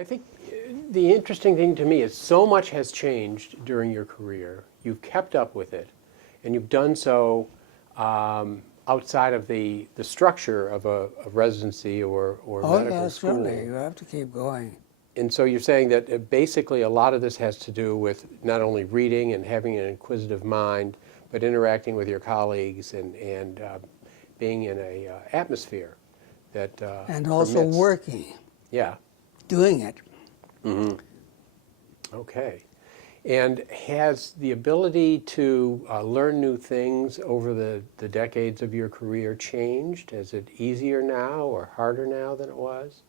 I think the interesting thing to me is so much has changed during your career. You've kept up with it, and you've done so outside of the structure of a residency or Oh, medical yeah, school. certainly. You have to keep going. And so you're saying that basically a lot of this has to do with not only reading and having an inquisitive mind, but interacting with your colleagues and being in a atmosphere that And also permits. working, Yeah. doing it. Okay. And has the ability to learn new things over the decades of your career changed? Is it easier now or harder now than it was?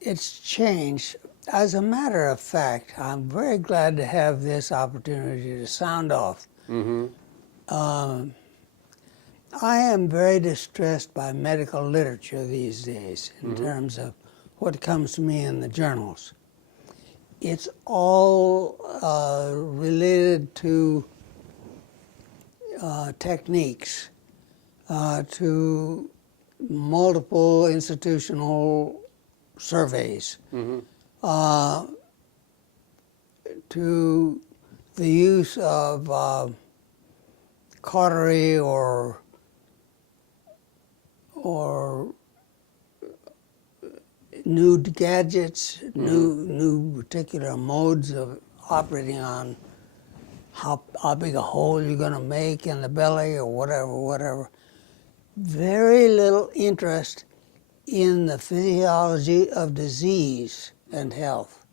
It's changed. As a matter of fact, I'm very glad to have this opportunity to sound off. I am very distressed by medical literature these days in terms of what comes to me in the journals. It's all related to techniques, to multiple institutional surveys, to the use of cautery or new gadgets, new particular modes of operating on how big a hole you're going to make in the belly or whatever. Very little interest in the physiology of disease and health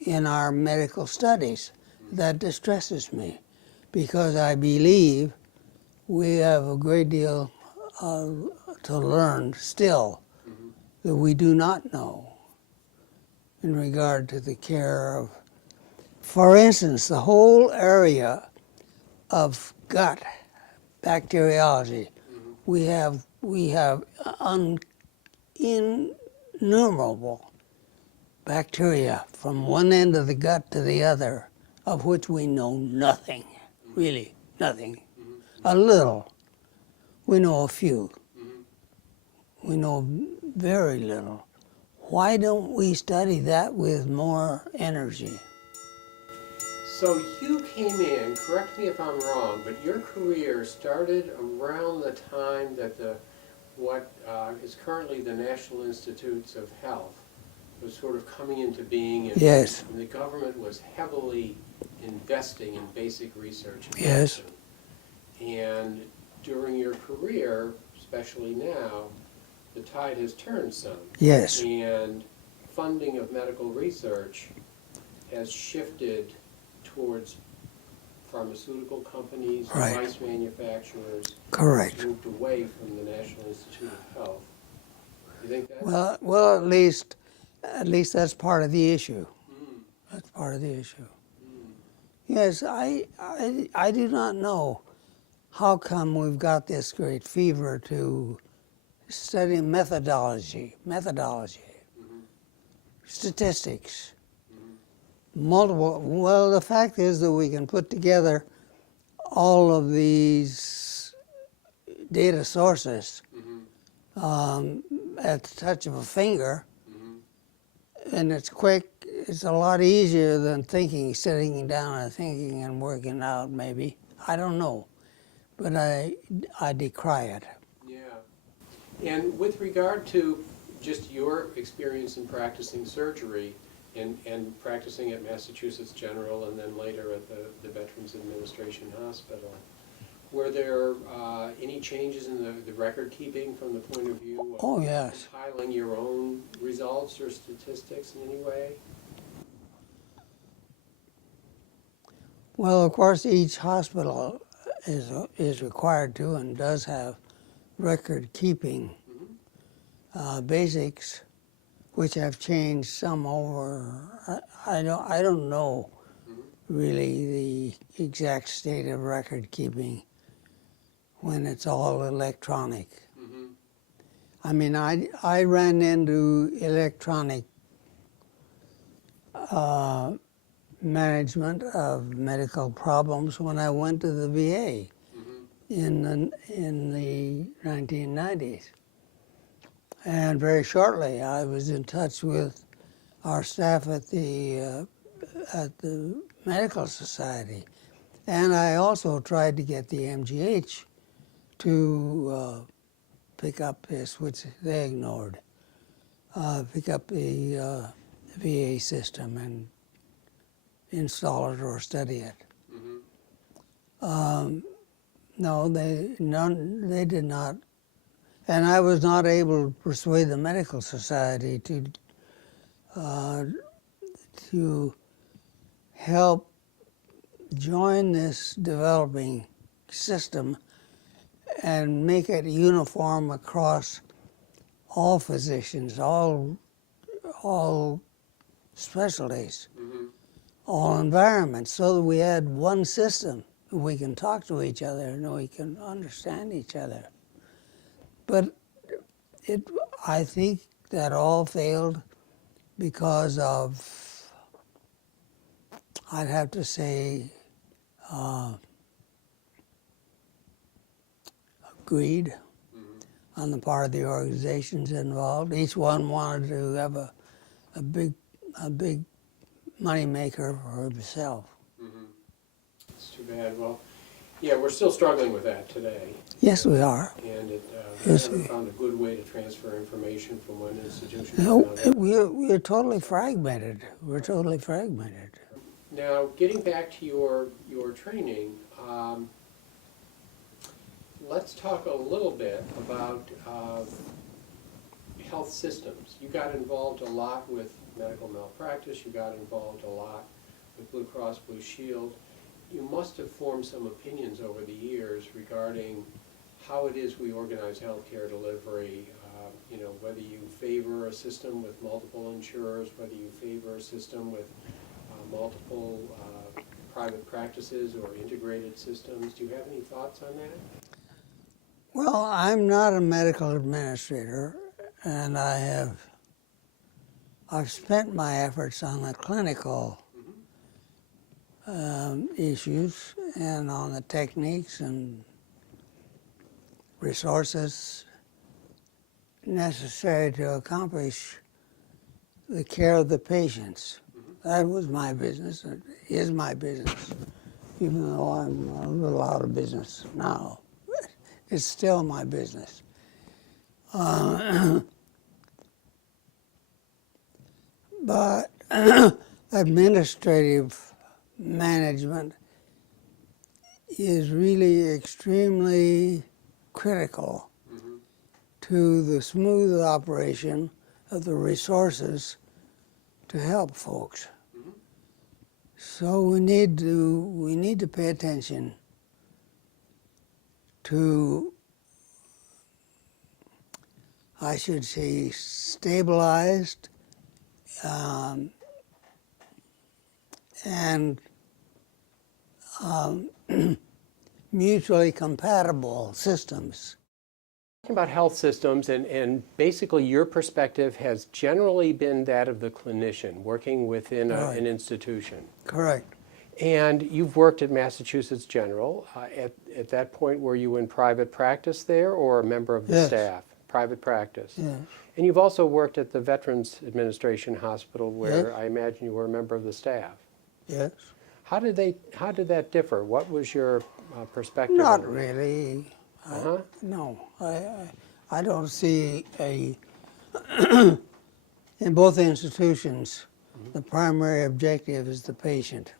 in our medical studies. That distresses me because I believe we have a great deal to learn still that we do not know in regard to the care of, for instance, the whole area of gut bacteriology. We have innumerable bacteria from one end of the gut to the other, of which we know nothing, really nothing. A little. We know a few. We know very little. Why don't we study that with more energy? So you came in, correct me if I'm wrong, but your career started around the time that what is currently the National Institutes of Health was sort of coming into being, and, Yes. and the government was heavily investing in basic research and Yes. medicine. And during your career, especially now, the tide has turned some. Yes. And funding of medical research has shifted towards pharmaceutical companies, Right. device manufacturers. Correct. It's moved away from the National Institute of Health. You think that? Well, at least that's part of the issue. That's part of the issue. Yes, I do not know how come we've got this great fever to study methodology, statistics, multiple. Well, the fact is that we can put together all of these data sources at the touch of a finger, and it's quick. It's a lot easier than sitting down and thinking and working out, maybe. I don't know. But I decry it. Yeah. And with regard to just your experience in practicing surgery and practicing at Massachusetts General and then later at the Veterans Administration Hospital, were there any changes in the record keeping from the point of view of Oh, yes. compiling your own results or statistics in any way? Well, of course, each hospital is required to and does have record keeping basics, which have changed some over. I don't know really the exact state of record keeping when it's all electronic. I mean, I ran into electronic management of medical problems when I went to the VA in the 1990s. And very shortly, I was in touch with our staff at the Medical Society. And I also tried to get the MGH to pick up this, which they ignored, pick up the VA system and install it or study it. No, they did not. And I was not able to persuade the Medical Society to help join this developing system and make it uniform across all physicians, all specialties, all environments, so that we had one system. We can talk to each other and we can understand each other. But I think that all failed because of, I'd have to say, greed on the part of the organizations involved. Each one wanted to have a big money maker for himself. It's too bad. Well, yeah, we're still struggling with that today. Yes, we are. And we Yes, haven't found a good way to transfer information from one institution to No, another. we're totally fragmented. We're totally fragmented. Now, getting back to your training, let's talk a little bit about health systems. You got involved a lot with medical malpractice. You got involved a lot with Blue Cross Blue Shield. You must have formed some opinions over the years regarding how it is we organize healthcare delivery, whether you favor a system with multiple insurers, whether you favor a system with multiple private practices or integrated systems. Do you have any thoughts on that? Well, I'm not a medical administrator, and I've spent my efforts on the clinical issues and on the techniques and resources necessary to accomplish the care of the patients. That was my business. It is my business, even though I'm a little out of business now. It's still my business. But administrative management is really extremely critical to the smooth operation of the resources to help folks. So we need to pay attention to, I should say, stabilized and mutually compatible systems. Talking about health systems, and basically your perspective has generally been that of the clinician working within Right. an institution. Correct. And you've worked at Massachusetts General. At that point, were you in private practice there or a member of the Yes. staff? Private practice. Yes. And you've also worked at the Veterans Administration Hospital where Yes. I imagine you were a member of the staff. Yes. How did that differ? What was your perspective? Not on it? really. Uh-huh. No, I don't see in both institutions, the primary objective is the patient.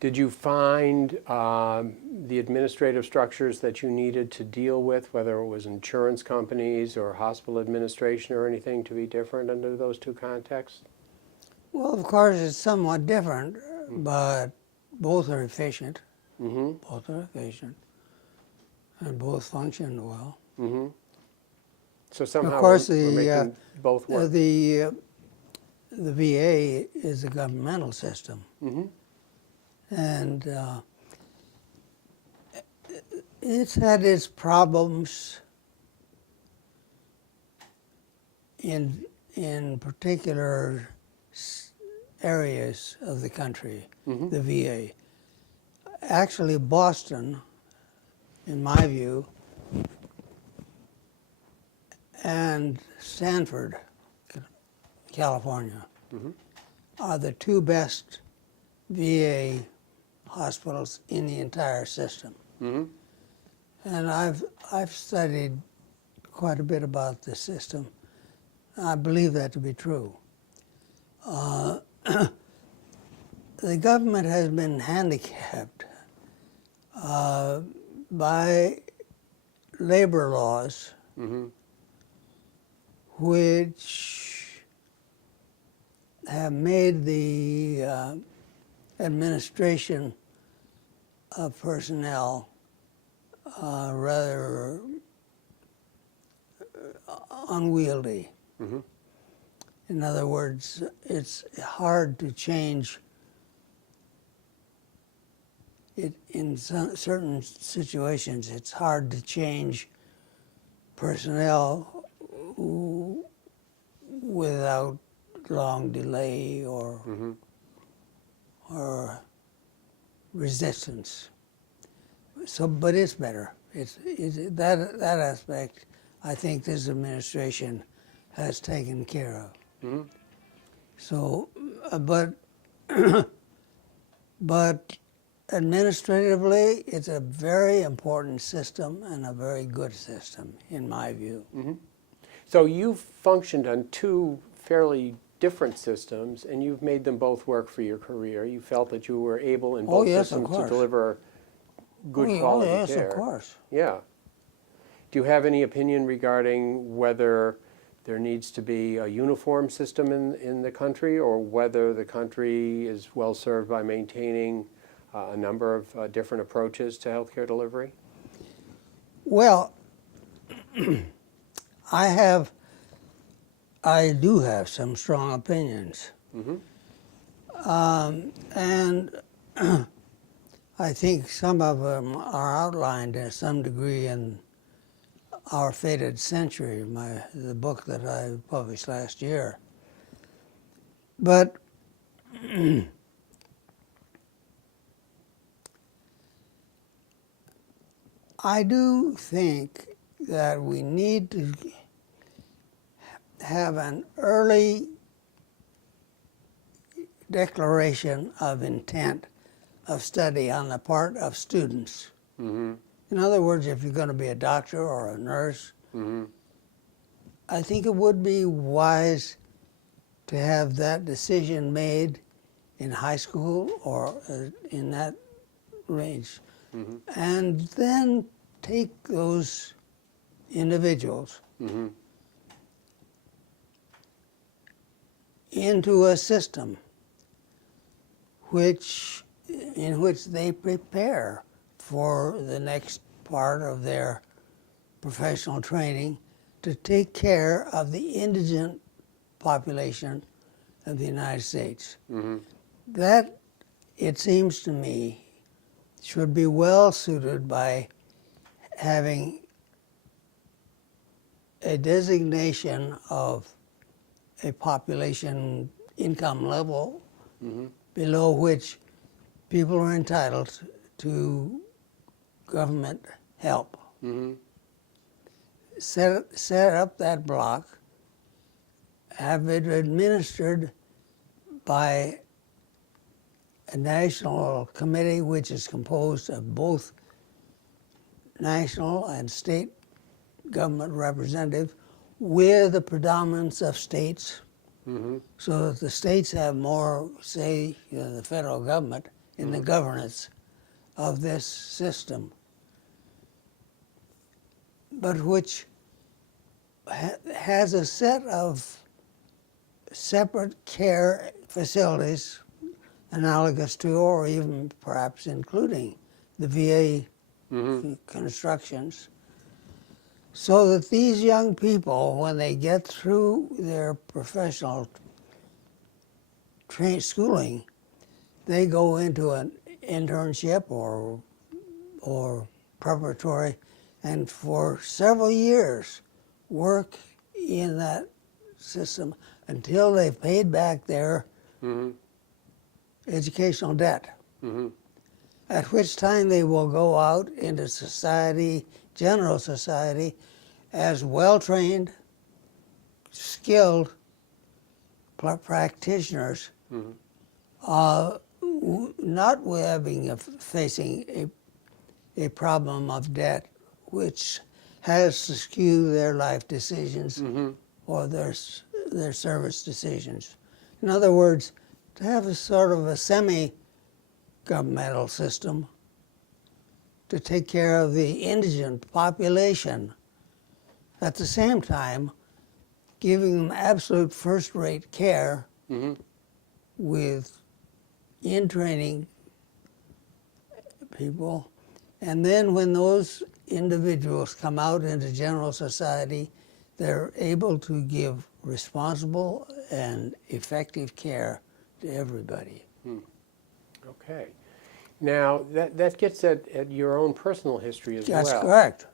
Did you find the administrative structures that you needed to deal with, whether it was insurance companies or hospital administration or anything, to be different under those two contexts? Well, of course, it's somewhat different, but both are efficient. Both are efficient, and both function well. So somehow Of course, we're making both work. the VA is a governmental system, and it's had its problems in particular areas of the country, the VA. Actually, Boston, in my view, and Stanford, California, are the two best VA hospitals in the entire system. And I've studied quite a bit about the system. I believe that to be true. The government has been handicapped by labor laws, which have made the administration of personnel rather unwieldy. In other words, it's hard to change it in certain situations. It's hard to change personnel without long delay or resistance. So, but it's better. It's that aspect. I think this administration has taken care of. So, but administratively, it's a very important system and a very good system, in my view. So you've functioned on two fairly different systems, and you've made them both work for your career. You felt that you were able in both systems to deliver good quality care. Oh, yes, of course. Yeah. Do you have any opinion regarding whether there needs to be a uniform system in the country, or whether the country is well served by maintaining a number of different approaches to healthcare delivery? Well, I do have some strong opinions. And I think some of them are outlined to some degree in Our Fated Century, the book that I published last year. But I do think that we need to have an early declaration of intent of study on the part of students. In other words, if you're going to be a doctor or a nurse, I think it would be wise to have that decision made in high school or in that range. And then take those individuals into a system in which they prepare for the next part of their professional training to take care of the indigent population of the United States. That, it seems to me, should be well suited by having a designation of a population income level below which people are entitled to government help. Set up that block, have it administered by a national committee which is composed of both national and state government representatives with the predominance of states, so that the states have more say than the federal government in the governance of this system, but which has a set of separate care facilities analogous to, or even perhaps including, the VA constructions, so that these young people, when they get through their professional schooling, they go into an internship or preparatory, and for several years work in that system until they've paid back their educational debt, at which time they will go out into society, general society, as well-trained skilled practitioners, not facing a problem of debt, which has to skew their life decisions or their service decisions. In other words, to have a sort of a semi-governmental system to take care of the indigent population, at the same time giving them absolute first-rate care with in-training people. And then when those individuals come out into general society, they're able to give responsible and effective care to everybody. Okay. Now, that gets at your own personal history as well. That's correct.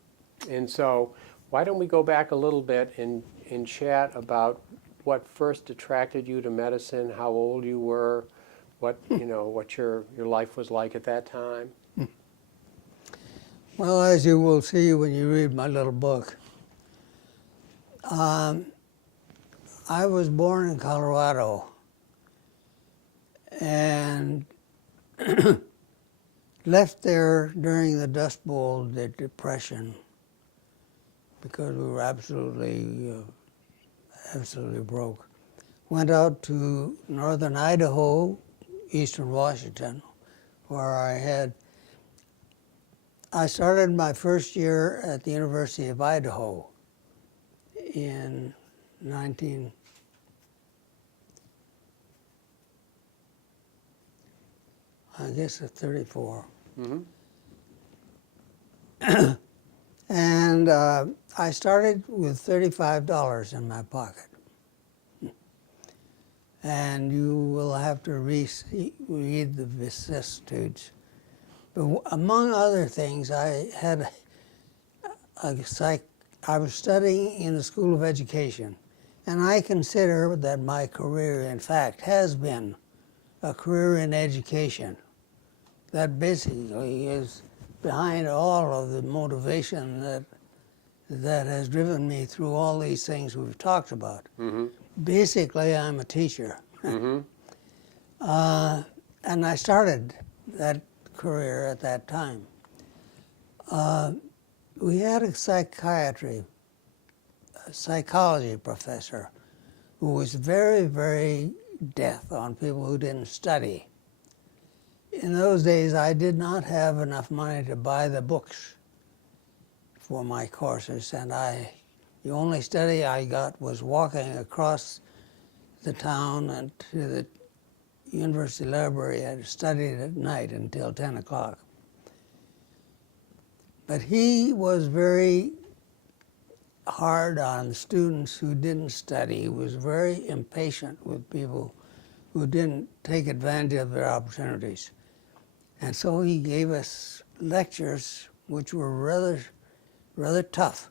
And so, why don't we go back a little bit and chat about what first attracted you to medicine, how old you were, what what your life was like at that time? Well, as you will see when you read my little book, I was born in Colorado and left there during the Dust Bowl Depression because we were absolutely broke. Went out to northern Idaho, eastern Washington, where I started my first year at the University of Idaho in 34. And I started with $35 in my pocket. And you will have to read the vicissitudes. But among other things, I was studying in the School of Education. And I consider that my career, in fact, has been a career in education. That basically is behind all of the motivation that has driven me through all these things we've talked about. Basically, I'm a teacher. And I started that career at that time. We had a psychology professor who was very, very death on people who didn't study. In those days, I did not have enough money to buy the books for my courses, and the only study I got was walking across the town and to the university library. I studied at night until 10 o'clock. But he was very hard on students who didn't study. He was very impatient with people who didn't take advantage of their opportunities. And so he gave us lectures which were rather tough.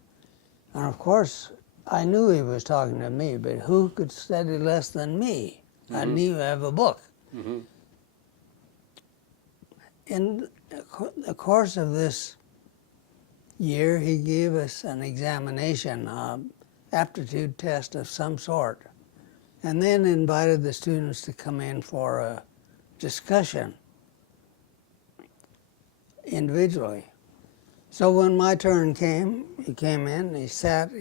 And of course, I knew he was talking to me, but who could study less than me? I didn't even have a book. In the course of this year, he gave us an examination, aptitude test of some sort, and then invited the students to come in for a discussion individually. So when my turn came, he came in, he sat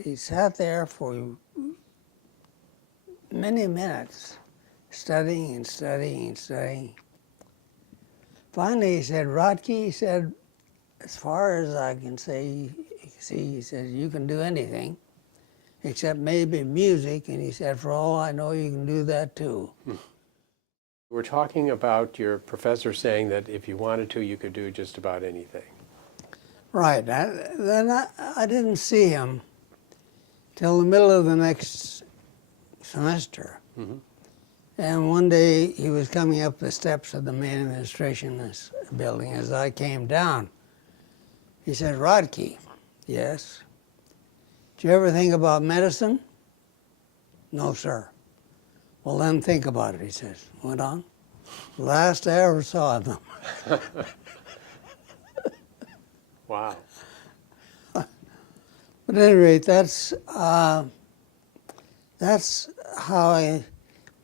there for many minutes, studying and studying and studying. Finally, he said, "Rodkey," he said, "as far as I can see, he said, you can do anything except maybe music." And he said, "For all I know, you can do that too." We're talking about your professor saying that if you wanted to, you could do just about anything. Right. Then I didn't see him till the middle of the next semester. And one day he was coming up the steps of the main administration building. As I came down, he said, "Rodkey." "Yes." "Did you ever think about medicine?" "No, sir." "Well, then think about it," he says. Went on. Last I ever saw of him. Wow. But at any rate, that's that's how I.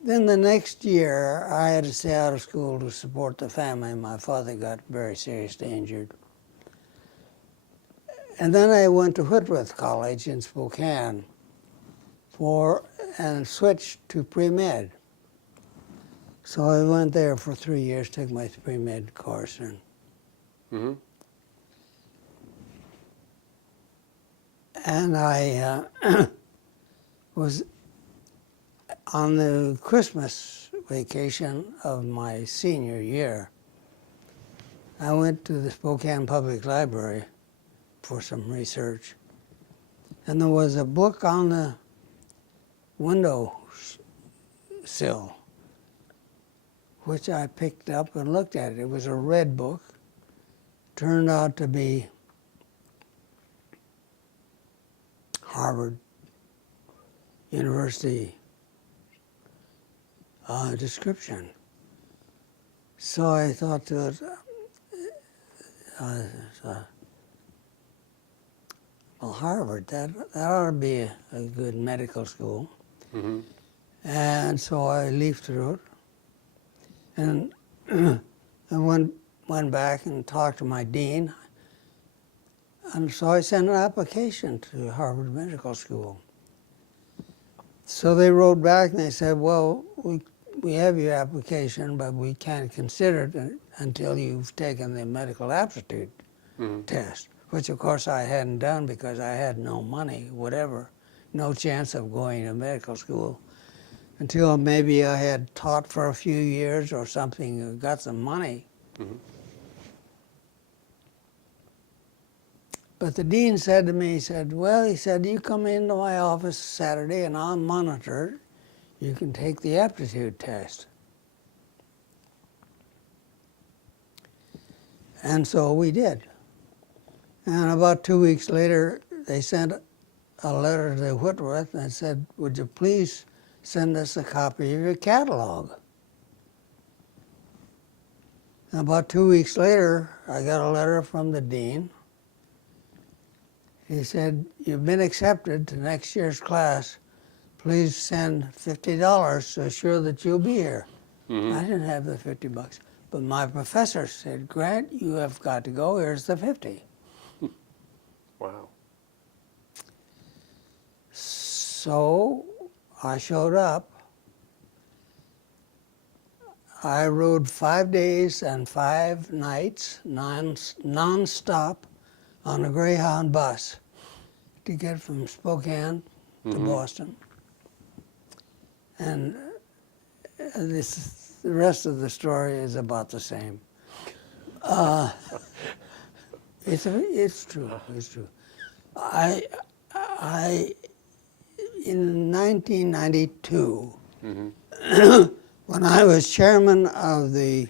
Then the next year, I had to stay out of school to support the family. My father got very seriously injured. And then I went to Whitworth College in Spokane and switched to pre-med. So I went there for 3 years, took my pre-med course. Mm-hmm. And I was on the Christmas vacation of my senior year. I went to the Spokane Public Library for some research. And there was a book on the window sill, which I picked up and looked at. It was a red book. Turned out to be Harvard University description. So I thought to it, well, Harvard, that ought to be a good medical school. Mm-hmm. And so I leafed through it. And I went back and talked to my dean. And so I sent an application to Harvard Medical School. So they wrote back and they said, well, we have your application, but we can't consider it until you've taken the medical aptitude test, which of course I hadn't done because I had no money, whatever, no chance of going to medical school until maybe I had taught for a few years or something, or got some money. Mm-hmm. But the dean said to me, he said, well, he said, you come into my office Saturday and I'll monitor it. You can take the aptitude test. And so we did. And about 2 weeks later, they sent a letter to Whitworth and said, would you please send us a copy of your catalog? And about 2 weeks later, I got a letter from the dean. He said, you've been accepted to next year's class. Please send $50 to assure that you'll be here. Mm-hmm. I didn't have the $50. But my professor said, Grant, you have got to go. Here's the 50. Wow. So I showed up. I rode 5 days and 5 nights, non-stop, on a Greyhound bus to get from Spokane to Boston. And the rest of the story is about the same. It's true. It's true. I in 1992, when I was chairman of the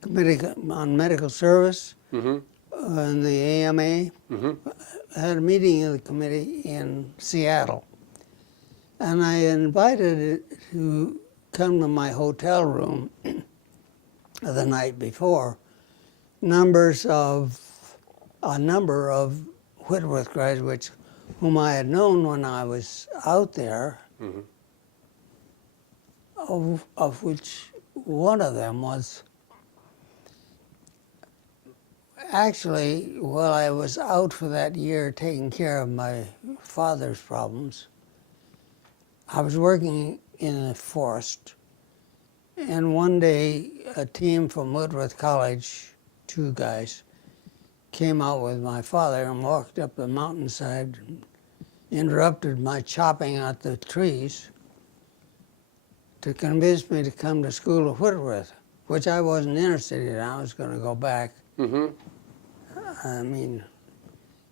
Committee on Medical Service and the AMA, had a meeting of the committee in Seattle. And I invited it to come to my hotel room the night before. A number of Whitworth graduates whom I had known when I was out there, of which one of them was actually, while I was out for that year taking care of my father's problems, I was working in the forest, and one day a team from Whitworth College, 2 guys, came out with my father and walked up the mountainside and interrupted my chopping out the trees to convince me to come to school at Whitworth, which I wasn't interested in. I was going to go back. I mean,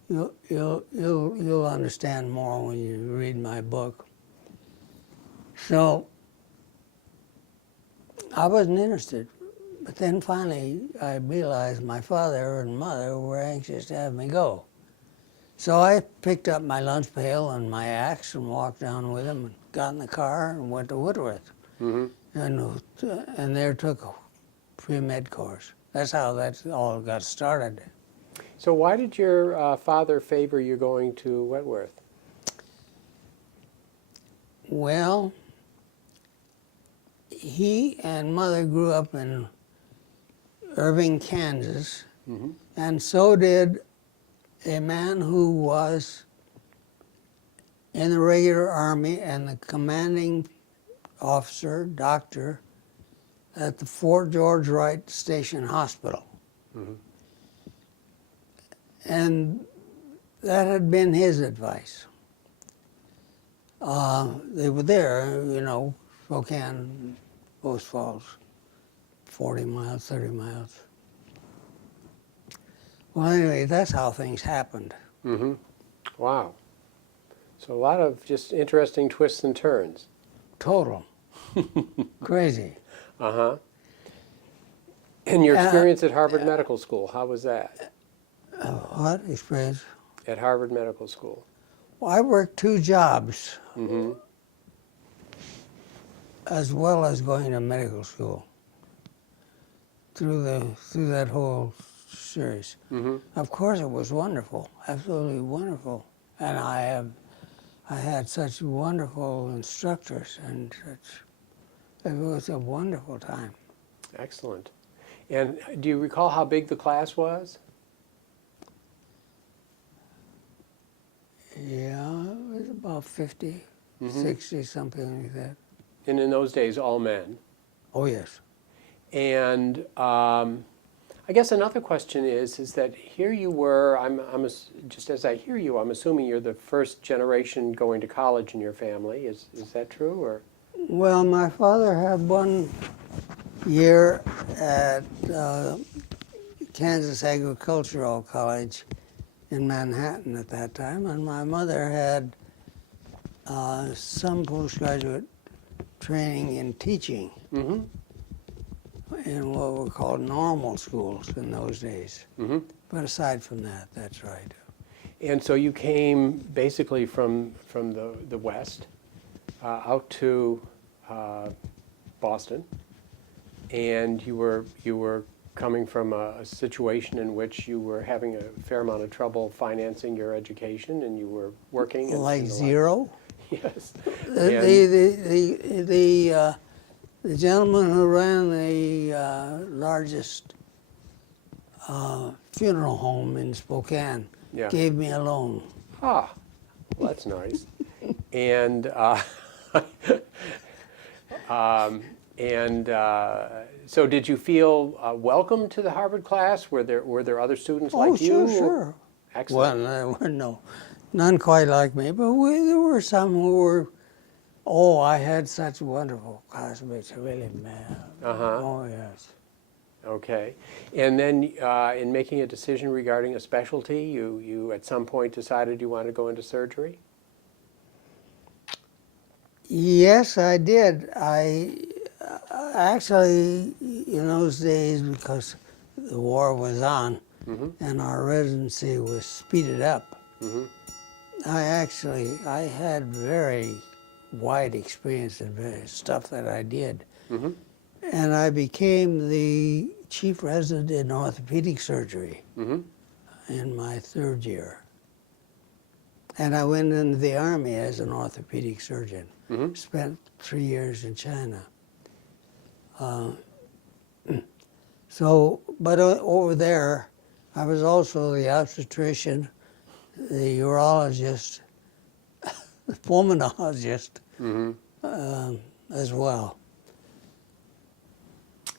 you'll understand more when you read my book. So I wasn't interested. But then finally I realized my father and mother were anxious to have me go. So I picked up my lunch pail and my axe and walked down with them and got in the car and went to Whitworth. And there took a pre-med course. That's how that all got started. So why did your father favor you going to Wentworth? Well, he and mother grew up in Irving, Kansas, and so did a man who was in the regular army and the commanding officer, doctor, at the Fort George Wright Station Hospital. And that had been his advice. They were there, you know, Spokane, Post Falls, 40 miles, 30 miles. Well, anyway, that's how things happened. Wow. So a lot of just interesting twists and turns. Total. Crazy. Uh-huh. And your experience at Harvard Medical School, how was that? What experience? At Harvard Medical School. Well, I worked 2 jobs as well as going to medical school through that whole series. Of course, it was wonderful, absolutely wonderful, and I had such wonderful instructors, and it was a wonderful time. Excellent. And do you recall how big the class was? Yeah, it was about 50, 60, something like that. And in those days, all men. Oh, yes. And I guess another question is that here you were, just as I hear you, I'm assuming you're the first generation going to college in your family. Is that true? Or? Well, my father had 1 year at Kansas Agricultural College in Manhattan at that time, and my mother had some postgraduate training in teaching in what were called normal schools in those days. But aside from that, that's right. And so you came basically from the West out to Boston, and you were coming from a situation in which you were having a fair amount of trouble financing your education, and you were working. Like zero? Yes. The gentleman who ran the largest funeral home in Spokane gave me a loan. Ah, well, that's nice. And so did you feel welcome to the Harvard class? Were there other students like you? Oh, sure. Excellent. Well, none quite like me, but there were some who were, I had such wonderful classmates, really, man. Oh, yes. Okay. And then in making a decision regarding a specialty, you at some point decided you wanted to go into surgery? Yes, I did. I actually, in those days, because the war was on and our residency was speeded up, I had very wide experience in various stuff that I did. And I became the chief resident in orthopedic surgery in my 3rd year. And I went into the Army as an orthopedic surgeon. Spent 3 years in China. But over there, I was also the obstetrician, the urologist, the pulmonologist as well.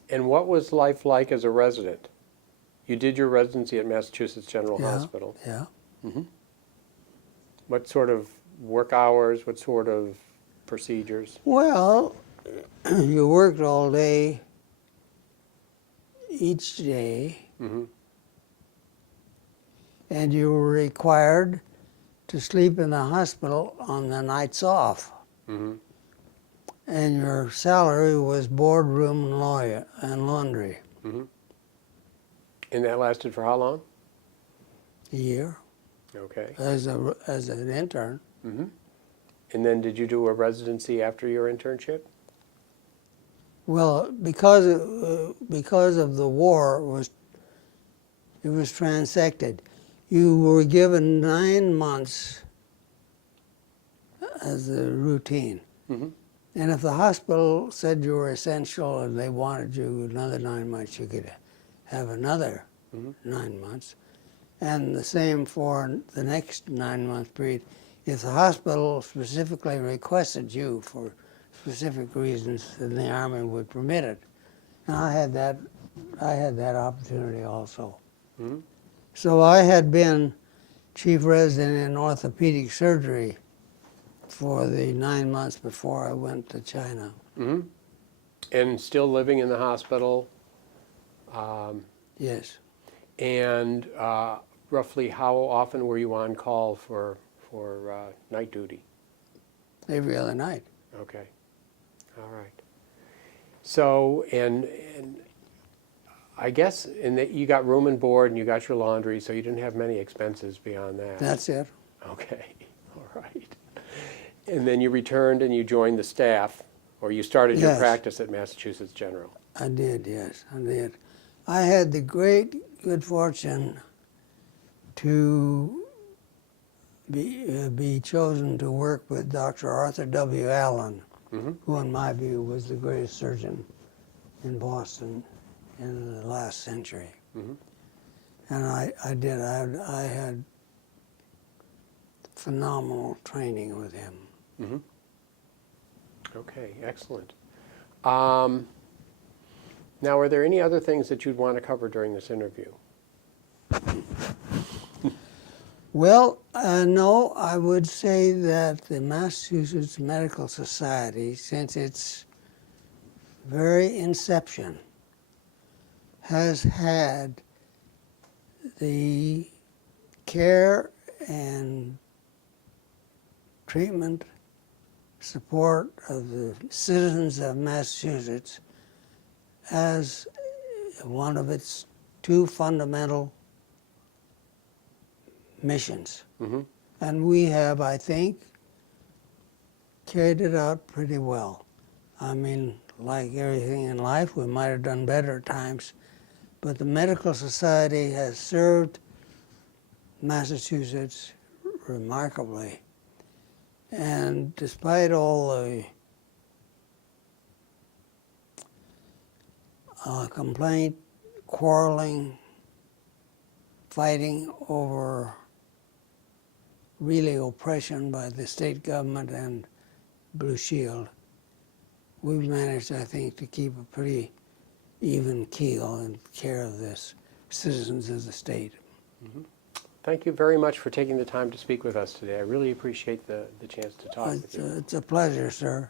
And what was life like as a resident? You did your residency at Massachusetts General Hospital. Yeah. What sort of work hours? What sort of procedures? Well, you worked all day, each day, and you were required to sleep in the hospital on the nights off. And your salary was boardroom and laundry. And that lasted for how long? A year. Okay. As an intern. And then did you do a residency after your internship? Well, because of the war, it was transected. You were given 9 months as a routine. Mm-hmm. And if the hospital said you were essential and they wanted you another 9 months, you could have another Mm-hmm. 9 months. And the same for the next 9-month period. If the hospital specifically requested you for specific reasons, then the Army would permit it. And I had that opportunity also. Mm-hmm. So I had been chief resident in orthopedic surgery for the 9 months before I went to China. Mm-hmm. And still living in the hospital. Yes. And roughly how often were you on call for night duty? Every other night. Okay. All right. So, and I guess in that you got room and board and you got your laundry, so you didn't have many expenses beyond that. That's it. Okay. All right. And then you returned and you joined the staff, or you started your Yes. practice at Massachusetts General. I did, yes, I did. I had the great good fortune to be chosen to work with Dr. Arthur W. Allen, Mm-hmm. who in my view was the greatest surgeon in Boston in the last century. Mm-hmm. And I had phenomenal training with him. Mm-hmm. Okay, excellent. Now, are there any other things that you'd want to cover during this interview? Well, no, I would say that the Massachusetts Medical Society, since its very inception, has had the care and treatment support of the citizens of Massachusetts as one of its two fundamental missions. Mm-hmm. And we have, I think, carried it out pretty well. I mean, like everything in life, we might have done better at times, but the Medical Society has served Massachusetts remarkably. And despite all the complaint, quarreling, fighting over really oppression by the state government and Blue Shield, we've managed, I think, to keep a pretty even keel in care of this citizens of the state. Mm-hmm. Thank you very much for taking the time to speak with us today. I really appreciate the chance to talk with you. It's a pleasure, sir.